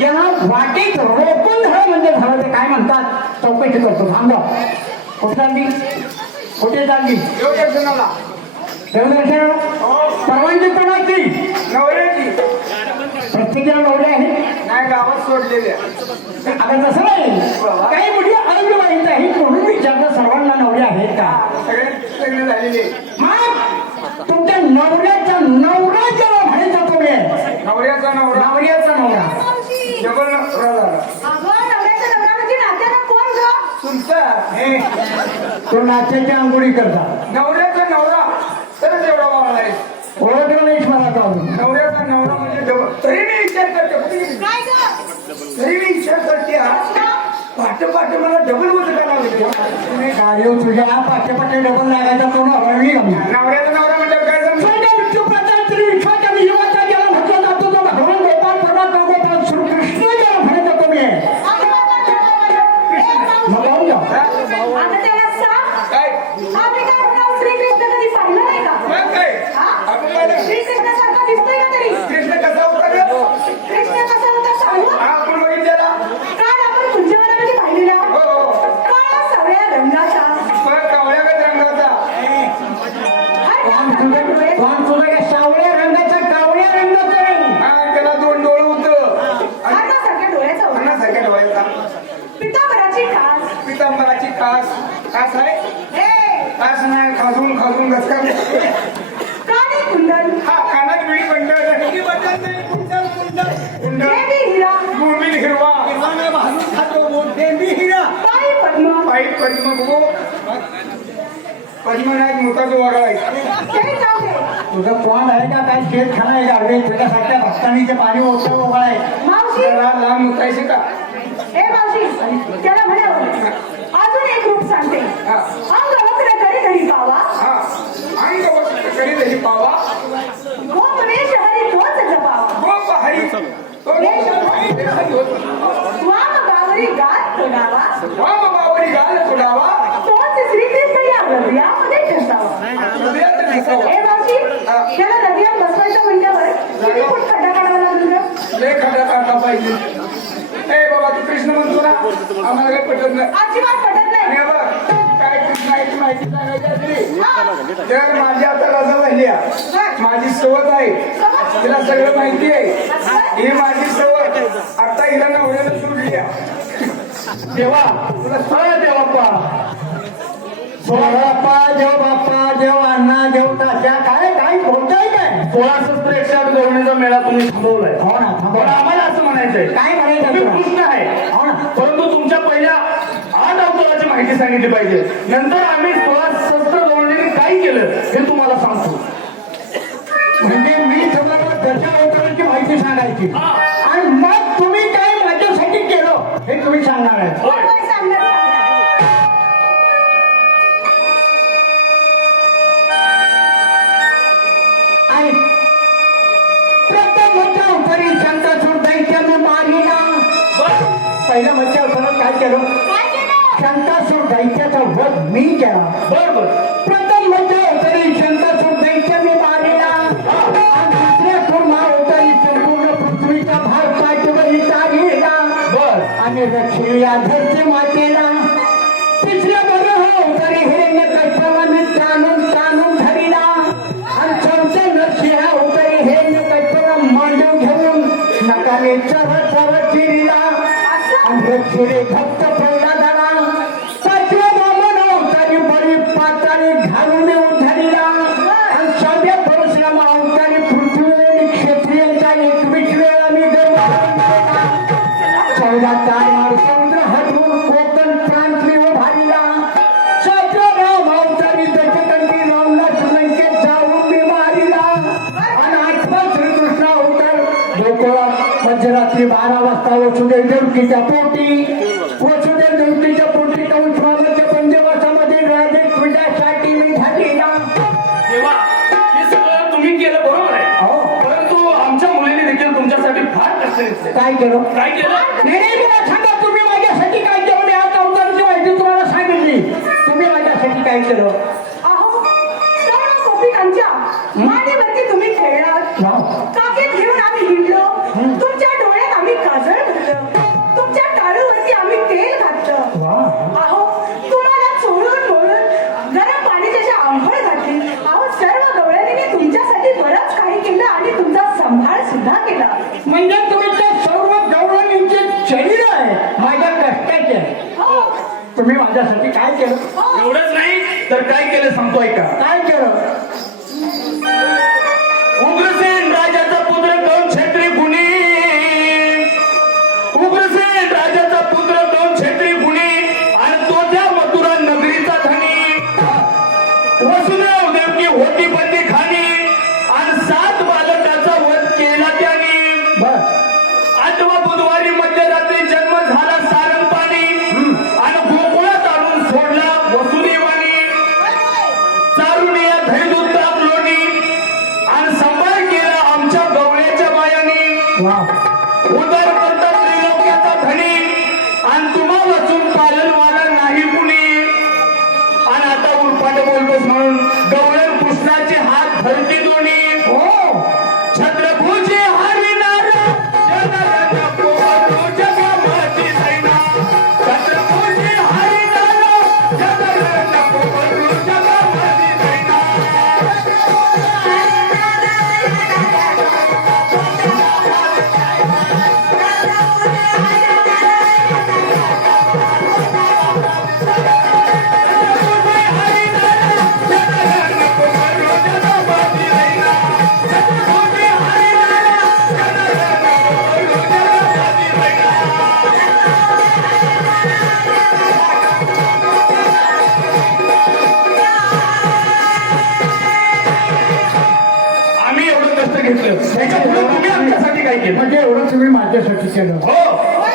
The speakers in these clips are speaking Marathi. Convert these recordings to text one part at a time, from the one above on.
यांना वाटेत रोखून धरा म्हणजे झालं ते काय म्हणतात चौकशी करतो. थांबा. कुठे चालली? कुठे चालली? देवदर्शनाला. देवदर्शन परवानगी कोणाची? नवऱ्याची. प्रत्येकाला नवरे आहे नाही गावात सोडलेल्या. आता तसं नाही. काही मुली अविवाहित आहेत म्हणून विचारलं सर्वांना नवरे आहेत का? सगळे लग्न झालेले. मग तुमच्या नवऱ्याचा नवरा जेव्हा म्हणायचा तुम्ही नवऱ्याचा नवरा. नवऱ्याचा नवरा डबल नवरा झाला. तुमचा. तो नाच्याच्या आंघोळी करता. नवऱ्याचा नवरा तरच एवढा वाढला आहे. ओळखलं नाहीच मला जाऊन. नवऱ्याचा नवरा म्हणजे डबल. तरी मी विचार करते. तरी मी विचार करते. पाठ पाठ मला डबल वजन लागले. तुम्ही गाडीवर तुझ्या पाठ्यपाठ्य डबल लागायचा तो हरवली नवऱ्याचा नवरा म्हणजे काय समजा. विश्वाचा ज्याला म्हटलं जातो तो भगवान गोपाळ परमात्मा गोपाळ श्रीकृष्ण ज्याला म्हणायचा तुम्ही मग लावून जा. काय मग काय आपण पाहिलं. कृष्ण कसा होता ग? आपण बघितलेला. हो हो. मग कावळ्यागत रंगाचा. पण तुझं काय सावळ्या रंगाचा कावळ्या रंगाचा नाही. हा त्याला दोन डोळं होतं. अन्नासारख्या डोळ्याचा. पितांबराची कास. कास आहे. कास नाही. खाजून खाजून घसका. हा कानात विळी बंडल. कुंडल. गोंबील हिरवा. पायी पद्म गो. पद्मनाथ मोठाचं वगळायचं. तुझं कोण आहे का काय शेत खाणं आहे गाडवे तुझ्यासारख्या भक्तांनी ते पाणी ओसळ ओघळाय त्याला लांब मुतायचे का? त्याला म्हणावं अजून एक रूप सांगते. अंग वक्र करी धरी पावा. हा अंग वस्त्र करी तरी पावा. गोप वेश हरी तोच जपावा. गोप हरी वाम गावरी गात फोडावा. वाम बावरी गाल फोडावा. तोच श्रीकृष्ण या हृदयामध्ये ठसावा. हृदयात ठसावा. हे मावशी त्याला हृदयात बसवायचं म्हणल्यावर किती फूट खड्डा काढावा लागतो? लय खड्डा काढला पाहिजे. ए बाबा तू कृष्ण म्हणतो ना आम्हाला काही पटत नाही. अजिबात पटत नाही. आणि बघ काय कृष्णाची माहिती सांगायची असली तर माझी आता रजा झाली आहे. माझी सवत आहे. तिला सगळं माहिती आहे. ही माझी सवत. आता हिला नवऱ्याला सोडली आहे. देवा तुला सगळं देव बाप्पा देव बाप्पा देव अण्णा देव तात्या काय काय बोलताय काय 16 प्रेक्षक गौरणीचा मेळा तुम्ही थांबवलाय. हो ना पण थांबा. आम्हाला असं म्हणायचंय काय म्हणायचं तुम्ही तुला? कृष्ण आहे हो ना परंतु तुमच्या पहिल्या 8 अवताराची माहिती सांगितली पाहिजे. नंतर आम्ही 16 गौरणीने काय केलं हे तुम्हाला सांगतो. म्हणजे मी तुम्हाला त्याच्या अवताराची माहिती सांगायची आणि मग तुम्ही काय माझ्यासाठी केलं हे तुम्ही सांगणार आहे. होय. काय सांगणार? आणि प्रथम मध्य अवतारी शंकासूर दैत्याने मारिला. पहिल्या मध्य अवतारात काय केलं? काय केलं? शंकासूर दैत्याचा वध मी केला. बरोबर. प्रथम मध्य अवतारी शंकासूर दैत्याने मारिला. आणि दुसऱ्या पूर्ण अवतारी संपूर्ण पृथ्वीचा भार पाठवरी चालला. बर. आणि रक्षिया धरती मातेला. तिसऱ्या बरं अवतारी हिरण्य कल्पवाने ताणून ताणून धरिला. आणि चौथ्या नरसिंहा अवतारी हिरण्य कल्पना मांडव घेऊन नकाने चर चर चिरिला. आणि रक्षिरे भक्त प्रल्हादाला. पाचव्या वामन अवतारी बळी पाताळी घालून धरिला. आणि 6व्या परशुराम अवतारी पृथ्वीवरील क्षत्रियांचा 21 वेळा मी गर्व केला. 14 तारमार समुद्र हटवून कोकण प्रांत मी उभारिला. 7व्या राम अवतारी दशकंठी रामला श्रीलंकेत जाऊन मी मारिला. आणि 8वा श्रीकृष्ण अवतार गोकुळात मध्यरात्री 12 वाजता वसुदेव देवकीच्या पोटी वसुदेव देवकीच्या पोटी कंस मामाच्या पंचवासामध्ये राजे क्रीडासाठी मी झालेला. तेव्हा हे सगळं तुम्ही केलं बरोबर आहे. हो. परंतु आमच्या मुलीने देखील तुमच्यासाठी फार कष्ट घेतले. काय केलं? काय केलं? नाही नाही, मला सांगा तुम्ही माझ्यासाठी काय केलं? मी आज अवताराची माहिती तुम्हाला सांगितली. तुम्ही माझ्यासाठी काय केलं? अहो सर्व गोपिकांच्या मानेवरती तुम्ही खेळलात. वाव. काखेत घेऊन आम्ही हिंडलो. तुमच्या डोळ्यात आम्ही काजळ तुम्ही माझ्यासाठी काय केलं? एवढंच नाही तर काय केलं सांगतो ऐका. काय केलं? उग्रसेन राजाचा पुत्र दोन क्षेत्री गुणी. उग्रसेन राजाचा पुत्र दोन क्षेत्री गुणी आणि तो त्या मथुरा नगरीचा धनी. वसुदेव देवकी होती बंदी खानी आणि 7 बालकाचा वध केला त्याने. बर 8व्या बुधवारी मध्यरात्री जन्म झाला सारंगपाणी आणि गोकुळात आणून सोडला वसुदेवानी. चारून या धैदूत लोणी आणि सांभाळ केला आमच्या गवळ्याच्या बायानी. वा उदार करता त्रिलोक्याचा धनी आणि तुम्हा वाचून पालनवाला नाही कुणी. आणि आता उरफाट बोलतोस म्हणून गवळण कृष्णाचे हात धरती दोन्ही. हो छत्रभुजी हरिनार जनार्दन पोवतो जगमाची सैना. छत्रभुजी हरिनार जनार्दन पोवतो जगमाची सैना. आम्ही एवढं कष्ट घेतलं त्याच्यापुढे तुम्ही आमच्यासाठी काय केलं? म्हणजे एवढं तुम्ही माझ्यासाठी केलं. हो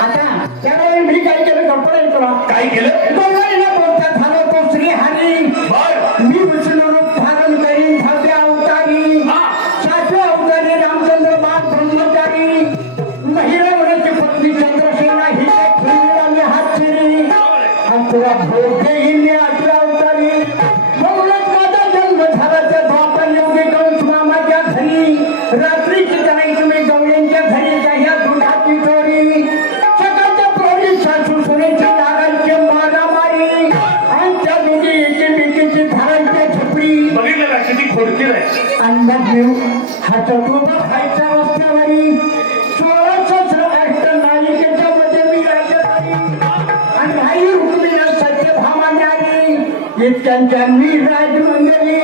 आता त्यावेळी मी काय केलं कल्पना आहे तुला? काय केलं? गवळणीला बोलता झालो तो श्रीहरी. बर मी विष्णू रूप धारण करीन 6व्या अवतारी. हा 7व्या अवतारी रामचंद्र बाग ब्रह्मचारी. महिरावराची पत्नी चंद्रसेना ही खेळलेला मी हात चिरी. आणि तुला भोग देईन मी 8व्या अवतारी. म्हणूनच माझा जन्म झाला त्या द्वापर योगी कंस मामाच्या घरी. रात्रीची काही तुम्ही गवळ्यांच्या घरी ज्या ह्या दुधाची चोरी. सकाळच्या प्रौढी सासू सुनेची नागांची मारामारी. आणि त्या दोघी एकेमेकीची धारांच्या झोपडी. बघितलं का किती खोडकीर आहे. अंदाज घेऊ हा चतुर्थ खायच्या रस्त्यावरी 1608 नायिकेच्या मध्ये मी राज्यकारी. आणि राही रुक्मिणा सत्यभामाने आली. इतक्यांच्या मी राजमंडळी.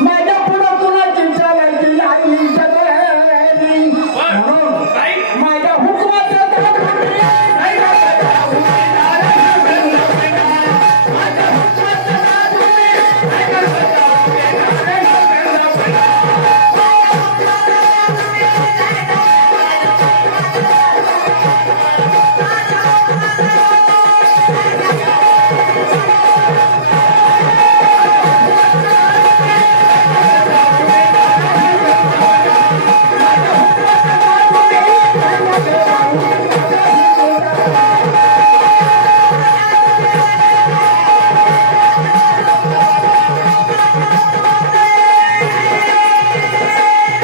माझ्या पुढं कुणाची चालायची नाही सगळी. म्हणून काय? माझ्या हुकमाचं दाद होते.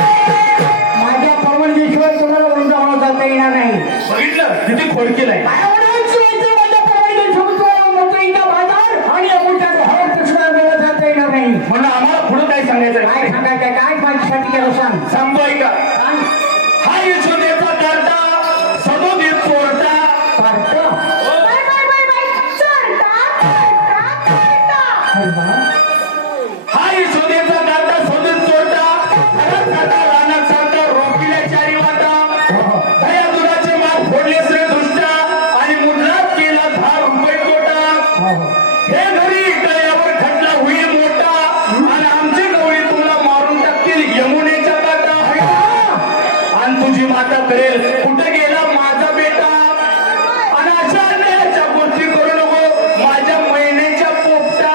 माझ्या परवानगीशिवाय तुम्हाला वृंदावनात जाता येणार नाही. बघितलं किती खोडकीर आहे. एवढंच शिवायचं माझ्या परवानगीशिवाय तुम्हाला मोठईचा बाजार आणि अमुच्या घरात कृष्णा वेळा जाता येणार नाही. म्हणून आम्हाला पुढे काय सांगायचं काय आहे? सांगायचं काय माझ्यासाठी केलं सांग. सांगतो ऐका. सांग. हा यशोदेचा करता सदोदित चोरटा. Parth. Bye bye bye bye चोरटा चोरटा. अरे वा. हा यशोदेचा करता सदोदित चोरटा. घरात सारखा रानात सारखा रोखीला चारी वाटा. दया दुधाचे माप फोडले श्री दृष्टा आणि मुद्रात केला 10 रुपये तोटा. हे घरी गळ्यावर खटला होईल मोठा आणि आमची गवळी तुला मारून टाकतील यमुनेच्या काटा. आणि तुझी माता करेल कुठे गेला माझा बेटा. आणि अशा अन्यायाच्या गोष्टी करू नको माझ्या महिन्याच्या पोपटा.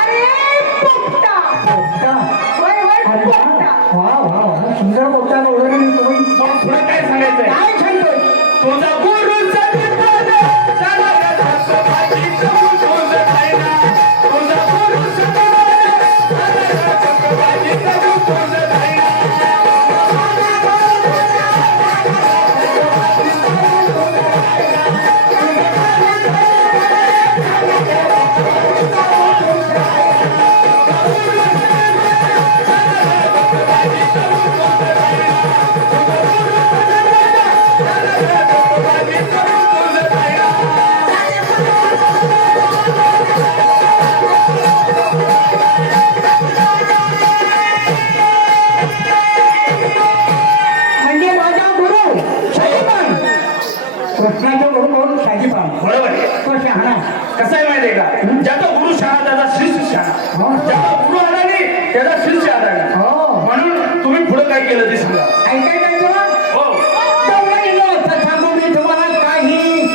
अरे पोपटा. पोपटा. वय वय अरे वा. पोपटा. वा वा वा. सुंदर पोपटाला ओळखलं तुम्ही. मग पुढे काय सांगायचंय? काय सांगतोय? तुझा गुरु सत्य कृष्णाचं गुरु कोण शाजी पाम बरोबर आहे. तो शहाणा कसं आहे माहितीये का ज्याचा गुरु शहाणा त्याचा शिष्य शहाणा हो. ज्याचा गुरु अडाणी त्याचा शिष्य अडाणी हो. म्हणून तुम्ही पुढे काय केलं ते सांगा. ऐकाय काय तुला हो गवळणीला होतं सांगू मी तुम्हाला काही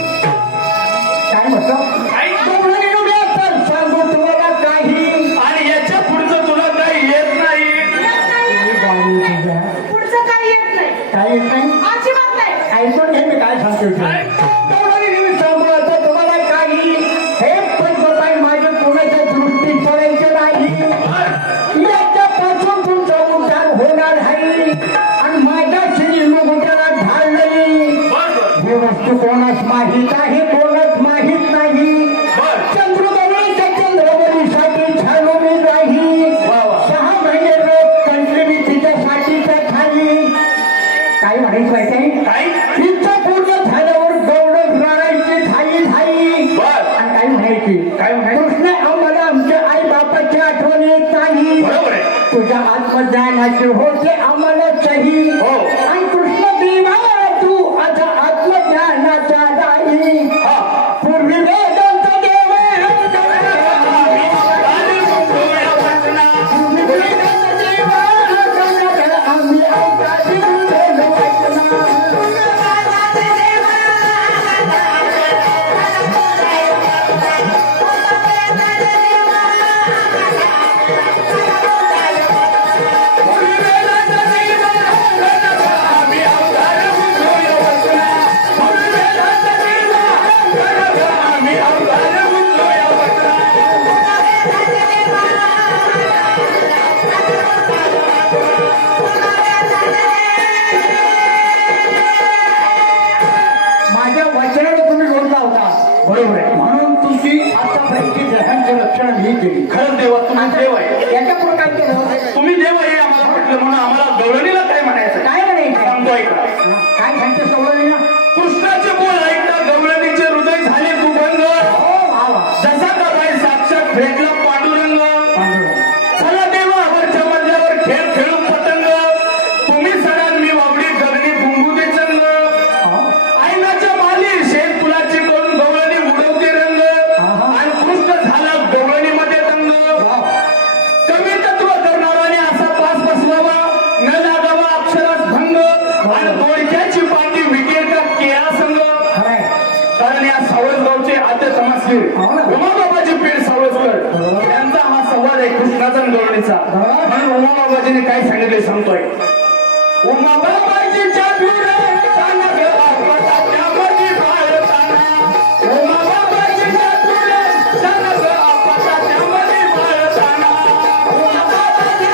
काय म्हटलं आई, गवळणीला होतं सांगू तुम्हाला काही आणि याच्या पुढचं तुला काही येत नाही. पुढचं काही येत नाही काय येत नाही अजिबात नाही ऐकून घे मी काय सांगतो ते. काय? गवळणीला सांगू आता तुम्हाला काही हे पण बाई माझ्या कोणाच्या दृष्टीत पडायचं नाही याच्यापासून तुमचा उद्धार होणार आहे आणि माझ्या श्रीमुखाला ढाल नाही बर ही वस्तू कोणास माहीत आहे कोणास माहीत नाही बर चंद्रगौरीच्या चंद्रगौरीसाठी छानो मी नाही वा वा. 6 महिने रोज कंटली मी तिच्यासाठीच्या खाली काय म्हणायचं माहिती काय तिचं पूर्ण झाल्यावर गौरव राहायची धाई धाई बर आणि काय म्हणायची काय म्हणायचं? कृष्ण आम्हाला आमच्या आई बापाची आठवण येत नाही बरोबर आहे. तुझ्या आत्मज्ञानाचे होते आम्हाला सही हो. आणि कृष्ण देवा तू आता आत्मज्ञानाचा नाही हा पूर्वी वेदांचा देव पूर्वी वेदांचा देव आम्ही अवतारी गेलो वाचना. माझ्या वचनाला तुम्ही जोडला होता बरोबर आहे. म्हणून तुमची आतापर्यंतची ग्रहांची रक्षण मी केली खरंच देवा तुम्ही देव आहे. याच्या पुढे काय केलं तुम्ही देव आहे आम्हाला म्हटलं म्हणून आम्हाला गवळणीला काय म्हणायचं काय म्हणायचं सांगतो ऐका. काय सांगते सवय ना कृष्णाचे बोल ऐकता गवळणीचे हृदय झाले कुभंग जसा का बाई साक्षात भेटला पांडुरंग चला देवा वरच्या मजल्यावर खेळ खेळून पतंग तुम्ही सणात मी वावडी गगनी गुंगू दे चंग ऐनाच्या माली शेत फुलाची करून गवळणी उडवते रंग आणि कृष्ण झाला गवळणीमध्ये दंग कमी तत्व करणाराने असा पास बसवावा न लागावा अक्षरास भंग आणि दोडक्याची पाठी विकेल का केळा संघ कारण या सावळगावचे आद्य तमासगीर उमाबाबाची पीठ सावळकर यांचा हा संवाद आहे कृष्णाचा आणि गवळणीचा म्हणून उमाबाबाजीने काय सांगितले सांगतोय उमाबाबाची चाटूर सांग आपला त्यामध्ये बाळताना उमाबाबाची चाटूर सांग आपला त्यामध्ये बाळताना उमाबाबाची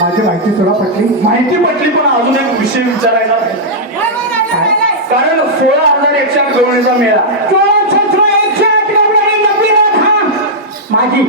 माझी माहिती तुला पटली माहिती पटली पण अजून एक विषय विचारायला कारण 16,108 गवळणीचा मेळा माझी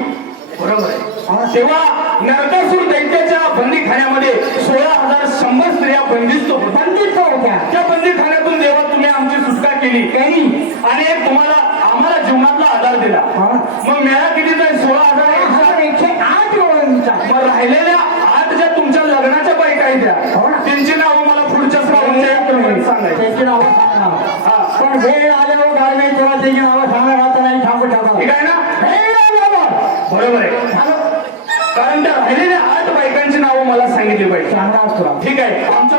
बरोबर आहे तेव्हा नरकासूर दैत्याच्या बंदीखान्यामध्ये 16,100 स्त्रिया बंदिस्त होत्या बंदिस्त होत्या त्या बंदीखान्यातून देवा तुम्ही आमची सुटका केली आणि एक तुम्हाला आम्हाला जीवनातला आधार दिला मग मेळा कितीचा आहे 16,108 गवळणीचा मग राहिलेल्या 8 ज्या तुमच्या लग्नाच्या बायका आहेत त्या हो ना. त्यांची नावं मला पुढच्या श्रावणाच्या सांगायची त्याची नावं सांगणार पण वेळ आल्यावर काय नाही तेव्हा त्याची नावं सांगणार आता नाही सांगू शकणार ठीक आहे ना वेळ आल्यावर बरोबर आहे झालं कारण त्या राहिलेल्या 8 बायकांची नावं मला सांगितली पाहिजे सांगणार तुला ठीक आहे आमच्या